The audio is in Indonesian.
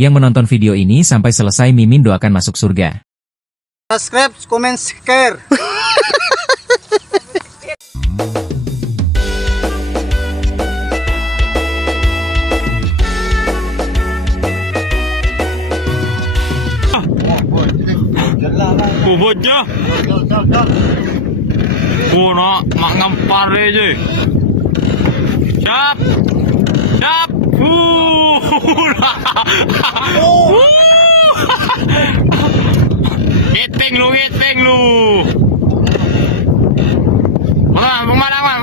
Yang menonton video ini sampai selesai Mimin doakan masuk surga. Subscribe, comment, share. Bocah. Kuno mak ngampar aja. Siap. Siap. Giting lu. Pemalangan.